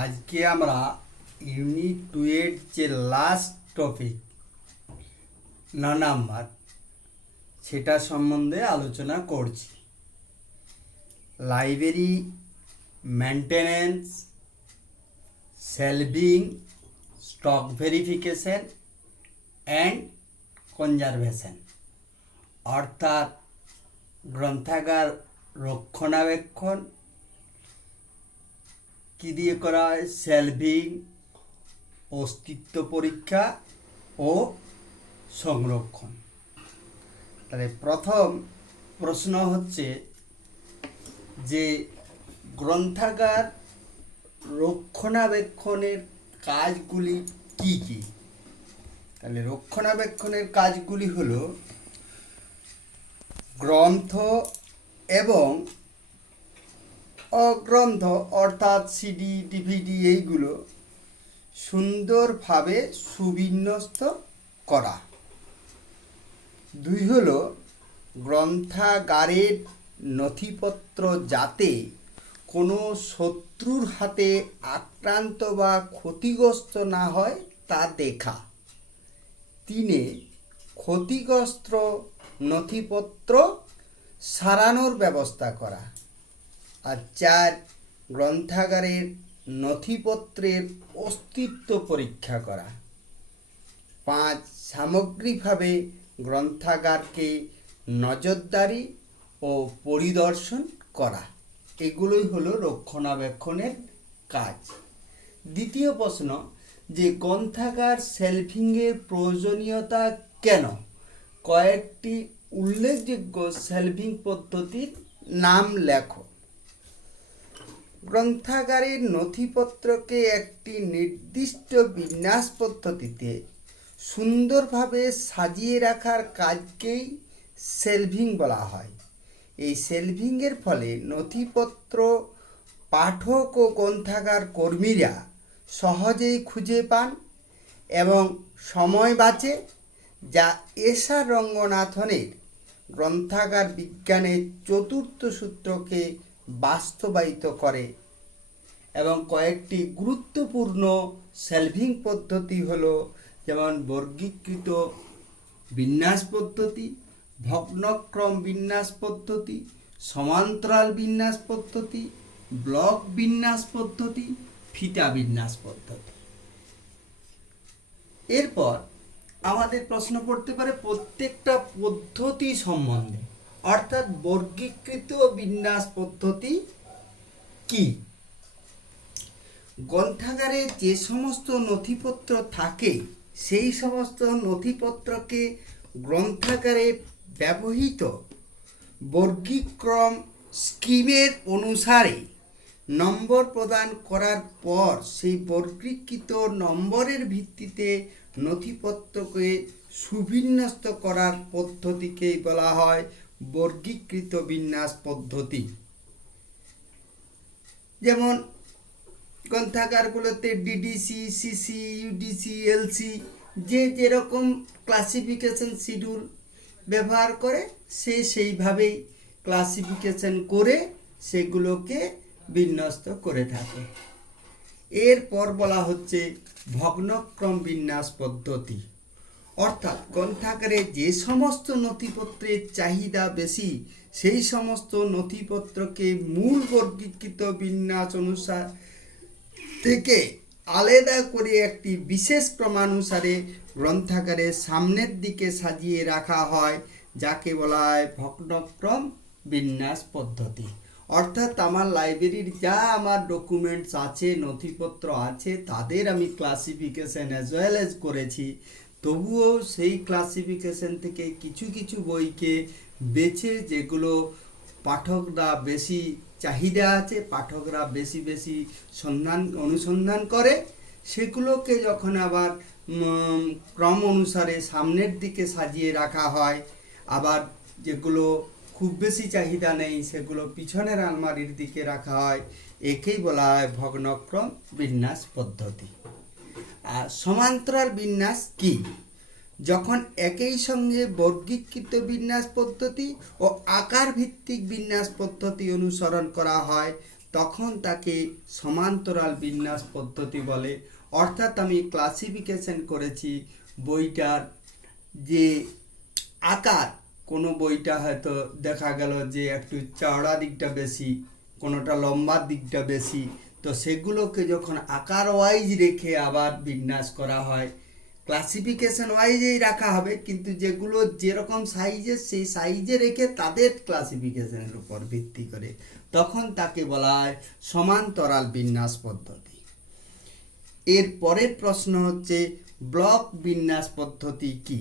আজকে আমরা ইউনিট 2 এর যে লাস্ট টপিক 9 নাম্বার সেটা সম্বন্ধে আলোচনা করছি। Library maintenance, shelving, stock verification and conservation, অর্থাৎ গ্রন্থাগার রক্ষণাবেক্ষণ কি দিয়ে করা হয়, সেলভিং, অস্তিত্ব পরীক্ষা ও সংরক্ষণ। তাহলে প্রথম প্রশ্ন হচ্ছে যে গ্রন্থাগার রক্ষণাবেক্ষণের কাজগুলি কি কি। তাহলে রক্ষণাবেক্ষণের কাজগুলি হলো গ্রন্থ এবং অগ্রন্থ অর্থাৎ সিডি, ডিভিডি এইগুলো সুন্দরভাবে সুবিন্যস্ত করা। 2 হলো গ্রন্থাগারের নথিপত্র যাতে কোনো শত্রুর হাতে আক্রান্ত বা ক্ষতিগ্রস্ত না হয় তা দেখা। 3 ক্ষতিগ্রস্ত নথিপত্র সারানোর ব্যবস্থা করা। আর 4 গ্রন্থাগারের নথিপত্রের অস্তিত্ব পরীক্ষা করা। 5 সামগ্রিকভাবে গ্রন্থাগারকে নজরদারি ও পরিদর্শন করা। এগুলোই হলো রক্ষণাবেক্ষণের কাজ। দ্বিতীয় প্রশ্ন যে গ্রন্থাগার সেলভিংয়ের প্রয়োজনীয়তা কেন? কয়েকটি উল্লেখযোগ্য সেলভিং পদ্ধতির নাম লেখো। গ্রন্থাগারের নথিপত্রকে একটি নির্দিষ্ট বিন্যাস পদ্ধতিতে সুন্দরভাবে সাজিয়ে রাখার কাজকেই সেলভিং বলা হয়। এই সেলভিংয়ের ফলে নথিপত্র পাঠক ও গ্রন্থাগার কর্মীরা সহজেই খুঁজে পান এবং সময় বাঁচে, যা এস.আর. রঙ্গনাথনের গ্রন্থাগার বিজ্ঞানের 4র্থ সূত্রকে বাস্তবায়িত করে। এবং কয়েকটি গুরুত্বপূর্ণ সেলভিং পদ্ধতি হলো যেমন বর্গীকৃত বিন্যাস পদ্ধতি, ভগ্নক্রম বিন্যাস পদ্ধতি, সমান্তরাল বিন্যাস পদ্ধতি, ব্লক বিন্যাস পদ্ধতি, ফিতা বিন্যাস পদ্ধতি। এরপর আমাদের প্রশ্ন পড়তে পারে প্রত্যেকটা পদ্ধতি সম্বন্ধে, অর্থাৎ বর্গীকৃত বিন্যাস পদ্ধতি কি। গ্রন্থাগারে যে সমস্ত নথিপত্র থাকে সেই সমস্ত নথিপত্রকে গ্রন্থাগারে ব্যবহৃত বর্গীক্রম স্কিমের অনুসারে নম্বর প্রদান করার পর সেই বর্গীকৃত নম্বরের ভিত্তিতে নথিপত্রকে সুবিন্যস্ত করার পদ্ধতিকেই বলা হয় বর্গীকৃত বিন্যাস পদ্ধতি। যেমন গ্রন্থাগারগুলোতে ডিডিসি, সিসি, ইউডিসি, এলসি যে যেরকম ক্লাসিফিকেশন শিডিউল ব্যবহার করে সে সেইভাবেই ক্লাসিফিকেশন করে সেগুলোকে বিন্যস্ত করে থাকে। এরপর বলা হচ্ছে ভগ্নক্রম বিন্যাস পদ্ধতি, অর্থাৎ গ্রন্থাগারে যে সমস্ত নথিপত্রের চাহিদা বেশি সেই সমস্ত নথিপত্রকে মূল বর্গীকৃত বিন্যাস অনুসার থেকে আলাদা করে একটি বিশেষ ক্রমানুসারে গ্রন্থাগারের সামনের দিকে সাজিয়ে রাখা হয়, যাকে বলা হয় ভগ্নক্রম বিন্যাস পদ্ধতি। অর্থাৎ আমার লাইব্রেরির যা আমার ডকুমেন্টস আছে, নথিপত্র আছে, তাদের আমি ক্লাসিফিকেশন অ্যাজ ওয়েল অ্যাজ করেছি, তবুও সেই ক্লাসিফিকেশন থেকে কিছু কিছু বইকে বেছে যেগুলো পাঠকরা বেশি চাহিদা আছে, পাঠকরা বেশি বেশি অনুসন্ধান করে, সেগুলোকে যখন আবার ক্রম অনুসারে সামনের দিকে সাজিয়ে রাখা হয়। আবার যেগুলো খুব বেশি চাহিদা নেই সেগুলো পিছনের আলমারির দিকে রাখা হয়। একেই বলা হয় ভগ্নক্রম বিন্যাস পদ্ধতি। আর সমান্তরাল বিন্যাস কি? যখন একই সঙ্গে বর্গীকৃত বিন্যাস পদ্ধতি ও আকার ভিত্তিক বিন্যাস পদ্ধতি অনুসরণ করা হয় তখন তাকে সমান্তরাল বিন্যাস পদ্ধতি বলে। অর্থাৎ আমি ক্লাসিফিকেশন করেছি বইটার যে আকার, কোনো বইটা হয়তো দেখা গেল যে একটু চওড়া দিকটা বেশি, কোনোটা লম্বা দিকটা বেশি, তো সেগুলোকে যখন আকার ওয়াইজ রেখে আবার বিন্যাস করা হয়, ক্লাসিফিকেশন ওয়াইজেই রাখা হবে, কিন্তু যেগুলো যেরকম সাইজের সেই সাইজে রেখে তাদের ক্লাসিফিকেশনের উপর ভিত্তি করে, তখন তাকে বলা হয় সমান্তরাল বিন্যাস পদ্ধতি। এর পরের প্রশ্ন হচ্ছে ব্লক বিন্যাস পদ্ধতি কি?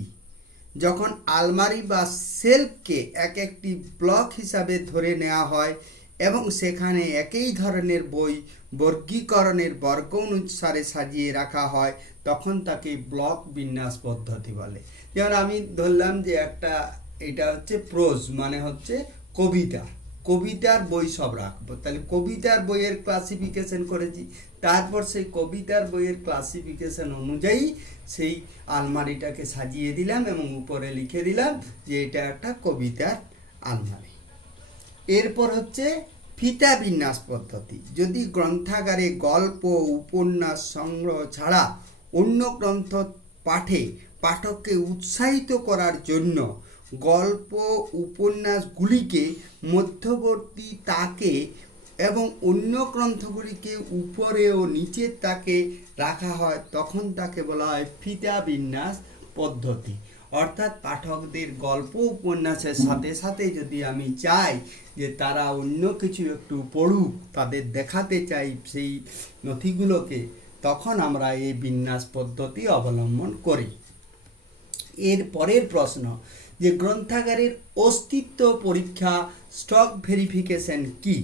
যখন আলমারি বা সেলফকে এক একটি ব্লক হিসাবে ধরে নেওয়া হয় এবং সেখানে একই ধরনের বই বর্গীকরণের বর্গ অনুসারে সাজিয়ে রাখা হয়, তখন তাকে ব্লক বিন্যাস পদ্ধতি বলে। যেমন আমি ধরলাম যে এটা হচ্ছে প্রোজ, মানে হচ্ছে কবিতার বই সব রাখবো, তাহলে কবিতার বইয়ের ক্লাসিফিকেশন করেছি, তারপর সেই কবিতার বইয়ের ক্লাসিফিকেশন অনুযায়ী সেই আলমারিটাকে সাজিয়ে দিলাম এবং উপরে লিখে দিলাম যে এটা একটা কবিতার আলমারি। এরপর হচ্ছে ফিতা বিন্যাস পদ্ধতি। যদি গ্রন্থাগারে গল্প, উপন্যাস সংগ্রহ ছাড়া অন্য গ্রন্থ পাঠে পাঠককে উৎসাহিত করার জন্য গল্প উপন্যাসগুলিকে মধ্যবর্তী তাকে এবং অন্য গ্রন্থগুলিকে উপরে ও নিচের তাকে রাখা হয়, তখন তাকে বলা হয় ফিতা বিন্যাস পদ্ধতি। অর্থাৎ পাঠকদের গল্প উপন্যাসের সাথে সাথে যদি আমি চাই যে তারা অন্য কিছু একটু পড়ুক, তাদের দেখাতে চাই সেই নথিগুলোকে, তখন আমরা এই বিন্যাস পদ্ধতি অবলম্বন করি। এর পরের প্রশ্ন যে গ্রন্থাগারের অস্তিত্ব পরীক্ষা স্টক ভেরিফিকেশন কি?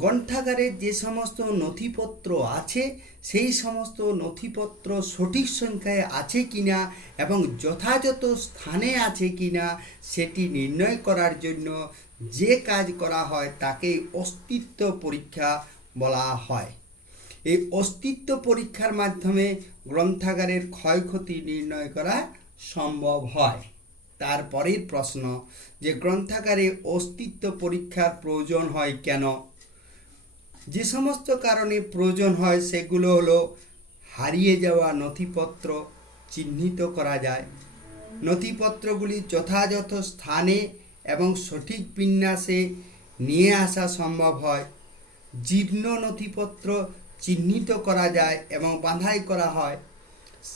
গ্রন্থাগারে যে সমস্ত নথিপত্র আছে সেই সমস্ত নথিপত্র সঠিক সংখ্যায় আছে কিনা এবং যথাযথ স্থানে আছে কিনা সেটি নির্ণয় করার জন্য যে কাজ করা হয় তাকে অস্তিত্ব পরীক্ষা বলা হয়। এই অস্তিত্ব পরীক্ষার মাধ্যমে গ্রন্থাগারের ক্ষয়ক্ষতি নির্ণয় করা সম্ভব হয়। তারপরের প্রশ্ন যে গ্রন্থাগারে অস্তিত্ব পরীক্ষার প্রয়োজন হয় কেন? যে সমস্ত কারণে প্রয়োজন হয় সেগুলো হলো হারিয়ে যাওয়া নথিপত্র চিহ্নিত করা যায়, নথিপত্রগুলি যথাযথ স্থানে এবং সঠিক বিন্যাসে নিয়ে আসা সম্ভব হয়, জীর্ণ নথিপত্র চিহ্নিত করা যায় এবং বাঁধাই করা হয়,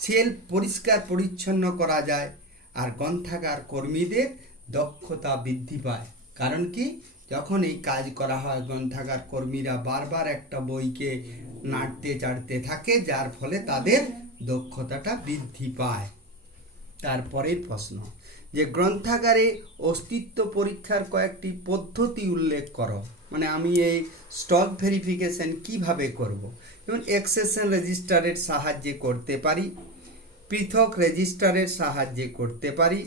সেলফ পরিষ্কার পরিচ্ছন্ন করা যায়, আর গ্রন্থাগার কর্মীদের দক্ষতা বৃদ্ধি পায়। কারণ কি? যখন এই কাজ করা হয় গ্রন্থাগার কর্মীরা বারবার একটা বইকে নাড়তে চাড়তে থাকে, যার ফলে তাদের দক্ষতাটা বৃদ্ধি পায়। তারপরের প্রশ্ন যে গ্রন্থাগারে অস্তিত্ব পরীক্ষার কয়েকটি পদ্ধতি উল্লেখ করো। মানে আমি এই স্টক ভেরিফিকেশন কিভাবে করব? যেমন এক্সেশন রেজিস্টারের সাহায্যে করতে পারি, পৃথক রেজিস্টারের সাহায্যে করতে পারি,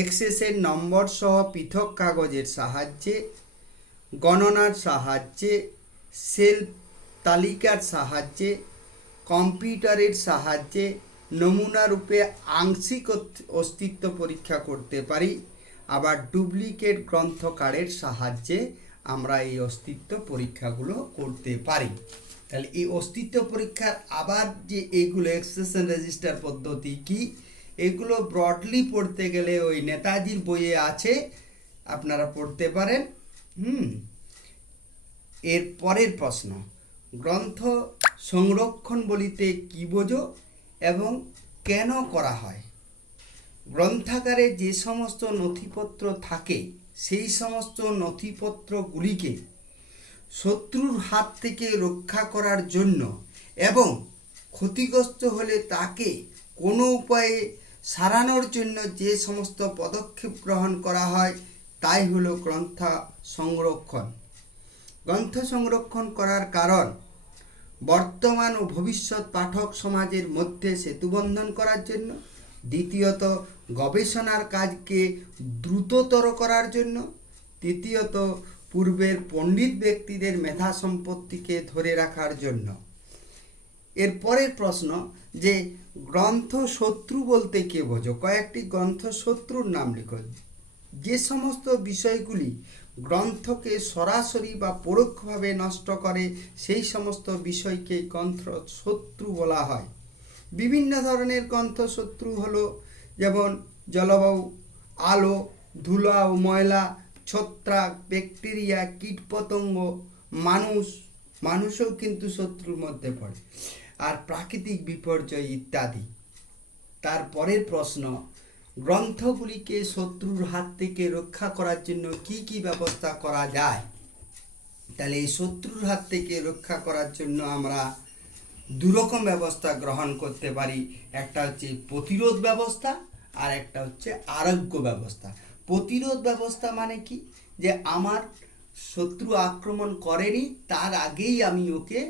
এক্সেসের নম্বর সহ পৃথক কাগজের সাহায্যে, গণনার সাহায্যে, সেলফ তালিকার সাহায্যে, কম্পিউটারের সাহায্যে, নমুনা রূপে আংশিক অস্তিত্ব পরীক্ষা করতে পারি, আবার ডুপ্লিকেট গ্রন্থকারের সাহায্যে আমরা এই অস্তিত্ব পরীক্ষাগুলো করতে পারি। তাহলে এই অস্তিত্ব পরীক্ষার আবার যে এইগুলো এক্সেশন রেজিস্টার পদ্ধতি কি, এগুলো ব্রডলি পড়তে গেলে ওই নেতাজির বইয়ে আছে, আপনারা পড়তে পারেন। এর পরের প্রশ্ন গ্রন্থ সংরক্ষণ বলিতে কি বোঝো এবং কেন করা হয়? গ্রন্থাগারে যে সমস্ত নথিপত্র থাকে সেই সমস্ত নথিপত্রগুলিকে শত্রুর হাত থেকে রক্ষা করার জন্য এবং ক্ষতিগ্রস্ত হলে তাকে কোনো উপায়ে সারানোর জন্য যে সমস্ত পদক্ষেপ গ্রহণ করা হয় তাই হলো গ্রন্থ সংরক্ষণ। গ্রন্থ সংরক্ষণ করার কারণ বর্তমান ও ভবিষ্যৎ পাঠক সমাজের মধ্যে সেতুবন্ধন করার জন্য, দ্বিতীয়ত গবেষণার কাজকে দ্রুততর করার জন্য, তৃতীয়ত পূর্বের পণ্ডিত ব্যক্তিদের মেধা সম্পত্তিকে ধরে রাখার জন্য। এর পরের প্রশ্ন যে গ্রন্থ শত্রু বলতে কে বোঝো? কয়েকটি গ্রন্থ শত্রুর নাম লিখো। যে সমস্ত বিষয়গুলি গ্রন্থকে সরাসরি বা পরোক্ষভাবে নষ্ট করে সেই সমস্ত বিষয়কে গ্রন্থ শত্রু বলা হয়। বিভিন্ন ধরনের গ্রন্থ শত্রু হলো যেমন জলবায়ু, আলো, ধুলা ও ময়লা, ছত্রাক, ব্যাকটেরিয়া, কীটপতঙ্গ, মানুষও কিন্তু শত্রুর মধ্যে পড়ে, আর প্রাকৃতিক বিপর্যয় ইত্যাদি। তারপরের প্রশ্ন, গ্রন্থগুলিকে শত্রুর হাত থেকে রক্ষা করার জন্য কি কি ব্যবস্থা করা যায়? তাহলে এই শত্রুর হাত থেকে রক্ষা করার জন্য আমরা দুরকম ব্যবস্থা গ্রহণ করতে পারি। একটা হচ্ছে প্রতিরোধ ব্যবস্থা, আর একটা হচ্ছে আরোগ্য ব্যবস্থা। প্রতিরোধ ব্যবস্থা মানে কি, যে আমার শত্রু আক্রমণ করেনি তার আগেই আমি ওকে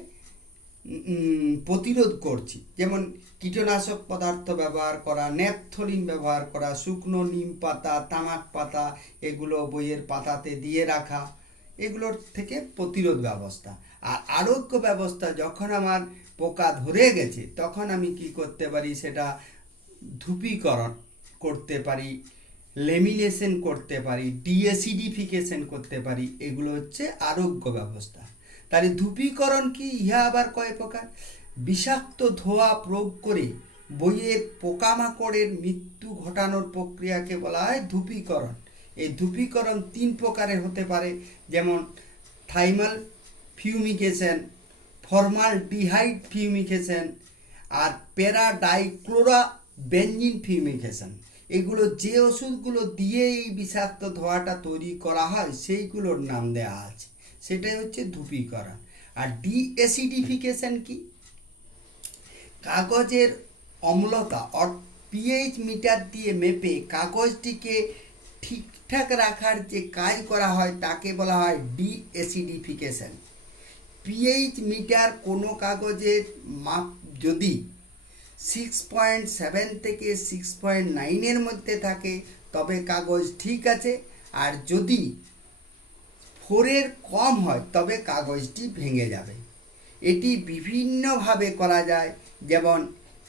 প্রতিরোধ করছি। যেমন কীটনাশক পদার্থ ব্যবহার করা, ন্যাপথলিন ব্যবহার করা, শুকনো নিম পাতা, তামাক পাতা, এগুলো বইয়ের পাতাতে দিয়ে রাখা, এগুলোর থেকে প্রতিরোধ ব্যবস্থা। আর আরোগ্য ব্যবস্থা, যখন আমার পোকা ধরে গেছে তখন আমি কি করতে পারি, সেটা ধূপীকরণ করতে পারি, লেমিনেশন করতে পারি, ডিএসিডিফিকেশন করতে পারি, এগুলো হচ্ছে আরোগ্য ব্যবস্থা। তাহলে ধূপীকরণ কি, ইহা আবার কয় প্রকার? বিষাক্ত ধোঁয়া প্রয়োগ করে বইয়ের পোকামাকড়ের মৃত্যু ঘটানোর প্রক্রিয়াকে বলা হয় ধূপীকরণ। এই ধূপীকরণ 3 প্রকারের হতে পারে, যেমন থার্মাল ফিউমিগেশন, ফর্মালডিহাইড ফিউমিগেশন, আর প্যারাডাইক্লোরাবেনজিন ফিউমিগেশন। এগুলো যে ওষুধগুলো দিয়ে এই বিষাক্ত ধোঁয়াটা তৈরি করা হয় সেইগুলোর নাম দেওয়া আছে, সেটাই হচ্ছে ধূপীকরণ। আর ডিএসিডিফিকেশন কি, কাগজের অম্লতা পিএইচ মিটার দিয়ে মেপে কাগজটিকে ঠিকঠাক রাখার যে কাজ করা হয় তাকে বলা হয় ডিএসিডিফিকেশন। পিএইচ মিটার কোনো কাগজের মাপ যদি 6.7 থেকে 6.9 মধ্যে থাকে তবে কাগজ ঠিক আছে, আর যদি 4 কম হয় তবে কাগজটি ভেঙে যাবে। এটি বিভিন্নভাবে করা যায়, যেমন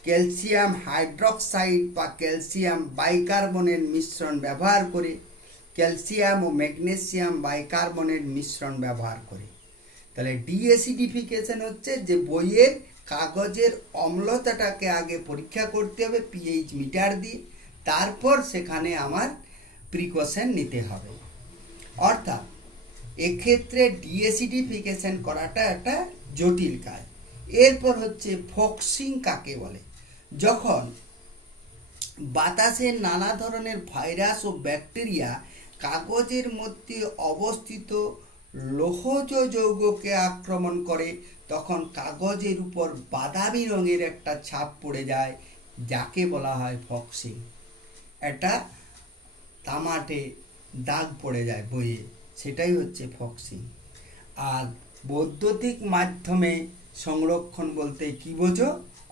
ক্যালসিয়াম হাইড্রক্সাইড বা ক্যালসিয়াম বাইকার্বনের মিশ্রণ ব্যবহার করে, ক্যালসিয়াম ও ম্যাগনেসিয়াম বাইকার্বনের মিশ্রণ ব্যবহার করে। তাহলে ডিএসিডিফিকেশন হচ্ছে যে বইয়ের কাগজের অম্লতাটাকে আগে পরীক্ষা করতে হবে পিএইচ মিটার দিয়ে, তারপর সেখানে আমার প্রিকশন নিতে হবে। অর্থাৎ এক্ষেত্রে ডিএসিডিফিকেশন করাটা একটা জটিল কাজ। এরপর হচ্ছে ফক্সিং কাকে বলে, যখন বাতাসের নানা ধরনের ভাইরাস ও ব্যাকটেরিয়া কাগজের মধ্যে অবস্থিত লোহজ যৌগকে আক্রমণ করে, তখন কাগজের উপর বাদামি রঙের একটা ছাপ পড়ে যায়, যাকে বলা হয় ফক্সিং। এটা তামাটে দাগ পড়ে যায় বইয়ে, সেটাই হচ্ছে ফক্সিং। আর বৈদ্যুতিক মাধ্যমে সংরক্ষণ বলতে কি বোঝো?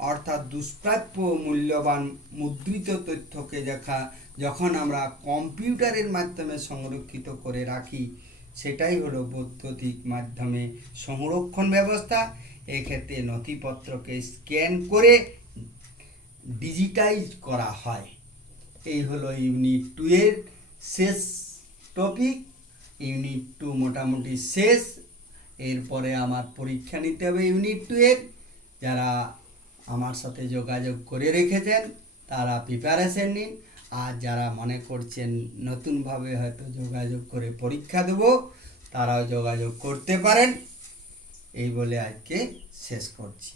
অর্থাৎ দুষ্প্রাপ্য মূল্যবান মুদ্রিত তথ্যকে যখন আমরা কম্পিউটারের মাধ্যমে সংরক্ষিত করে রাখি, সেটাই হলো বৈদ্যুতিক মাধ্যমে সংরক্ষণ ব্যবস্থা। এক্ষেত্রে নথিপত্রকে স্ক্যান করে ডিজিটাইজ করা হয়। এই হলো ইউনিট 2 এর শেষ টপিক। ইউনিট 2 মোটামুটি শেষ। এরপরে আমার পরীক্ষা নিতে হবে ইউনিট 2 এর। যারা আমার সাথে যোগাযোগ করে রেখেছেন তারা প্রিপারেশন নিন, আর যারা মনে করছেন নতুনভাবে হয়তো যোগাযোগ করে পরীক্ষা দেব তারাও যোগাযোগ করতে পারেন। এই বলে আজকে শেষ করছি।